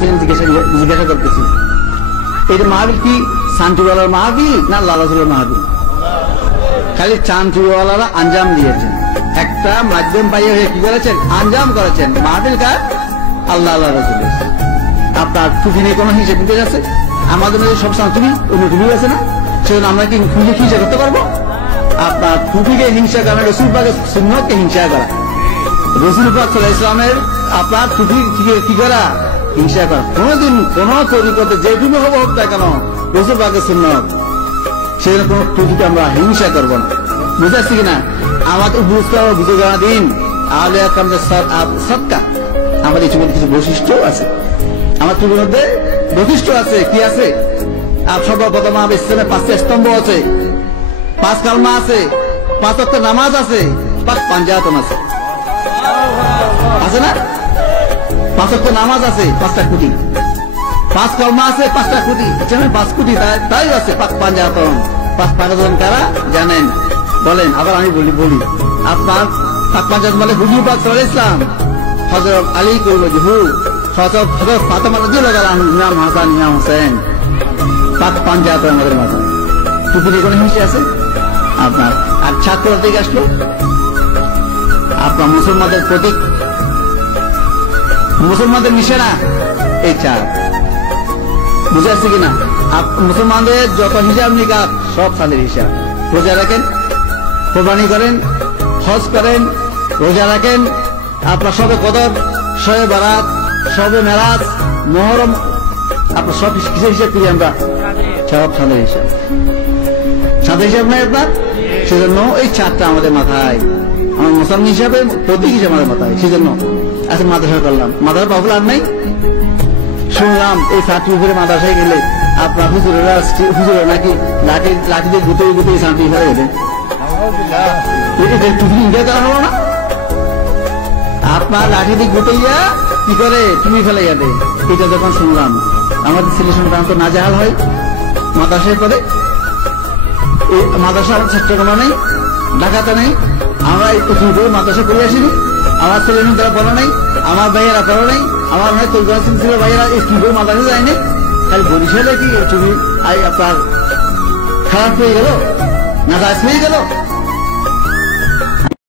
আছেন জিজ্ঞাসা করতেছি, এটা মাহফিল কি শান্তিওয়ালার মাহফিল না লালাজুলের মাহফিল? খালি শান্তিওয়ালারা আঞ্জাম দিয়েছেন, একটা মাধ্যম পাইয়ে হয়ে কি করেছেন, আঞ্জাম করেছেন। মাহফিল কার? আল্লাহ আল্লাহ রাসূলের। আপনার টুপি নিয়ে কোনো হিংসা কিন্তু আছে? আমাদের মধ্যে সব সময় তুমি অন্য টুপি আছে না, সেজন্য আমরা কি হিংসা করতে পারবো? আপনার টুপিকে হিংসা করা, রসুল পাকের সুন্নতকে হিংসা করা, রসুল পাক সাল্লাল্লাহু আলাইহি ওয়াসাল্লামের আপনার টুপি কি করা, হিংসা করা। কোনদিন কোন তরিকতে যে টুপি হোক না কেন রসুল পাকের সুন্নত, সেজন্য কোন টুপিকে আমরা হিংসা করবো না। বুঝতে পারছি কিনা? আমাদের বুঝতে হবে, বুঝে দেওয়া দিন আহলে কামের সদকা। আমাদের এই টুপির কিছু বৈশিষ্ট্য আছে, আমার টুপির মধ্যে বৈশিষ্ট্য আছে। কি আছে? সর্বপ্রথম আমাদের ইসলামের 5টা স্তম্ভ আছে, 5 কালমা আছে, 5 ওয়াক্ত নামাজ আছে, 5 পাঞ্জাতন আছে, আছে না? 5 ওয়াক্ত নামাজ আছে, 5টা কুটি, 5 কালমা আছে, 5টা কুটি, 5 কুটি তাই আছে, 5 পাঞ্জাতন। 5 পাঞ্জাতন কারা জানেন? বলেন। আবার আমি বলি আপনার 5 পাঞ্জাতন মানে হুজুর পাক সাল্লাল্লাহু আলাইহি ওয়াসাল্লাম, হযরত আলী কুলওয়াজহু, হযরত ফাতেমা রাদিয়াল্লাহু আনহা, ইমাম হাসান, ইমাম হোসেন, 5 পাঞ্জাতন আমাদের মাথায়। টুপির কোনো হিংসা আছে আপনার? আর ছাত্র থেকে আসলো আপনার মুসলমানদের প্রতীক, মুসলমানদের নিশানা এই 4। বুঝে আসছে কিনা? মুসলমানদের যত হিসাব নিকাশ সব সালের হিসাব। রোজা রাখেন, কোরবানি করেন, হজ করেন, রোজা রাখেন, আপনার সবে কদর, শবে বারাত, শবে মেরাজ, মুহররম, আপনার সব কিসের হিসাব করি আমরা? সব সালের হিসাব। সাথে হিসাব নাই আপনার, সেজন্য এই 4টা আমাদের মাথায়, আমার মুসলমান হিসাবে প্রতীক হিসাবে আমাদের মাথায়। সেজন্য আচ্ছা মাদ্রাসা করলাম, মাদ্রাসা পপুলার নাই। শুনলাম এই ছাত্রী উপরে মাদ্রাসায় গেলে আপনার হুজুরেরা নাকি লাঠি দিয়ে গুতে শান্তি ফেলে গেলেন। ইনকার করা হলো না? আপনার লাঠি দিয়ে গুটাইয়া কি করে তুমি ফেলে গেলে। এটা যখন শুনলাম আমাদের ছেলে সন্তান তো নাজেহাল হয় মাদ্রাসায় পড়ে। এই মাদ্রাসা আমার চট্টগ্রামে নেই, ঢাকাতে নেই, আমরা এই মাদ্রাসা করে আসিনি। আমার ছেলে মেয়েরা পড়ো নাই, আমার ভাইয়েরা পড়ো নাই, আমার নয় তৈরি ছিল ভাইয়েরা স্কুল মাদ্রাসা যায়নি। খালি বরিশালে কি তুমি আপনার খারাপ হয়ে গেল, নাজায়েজ হয়ে গেল।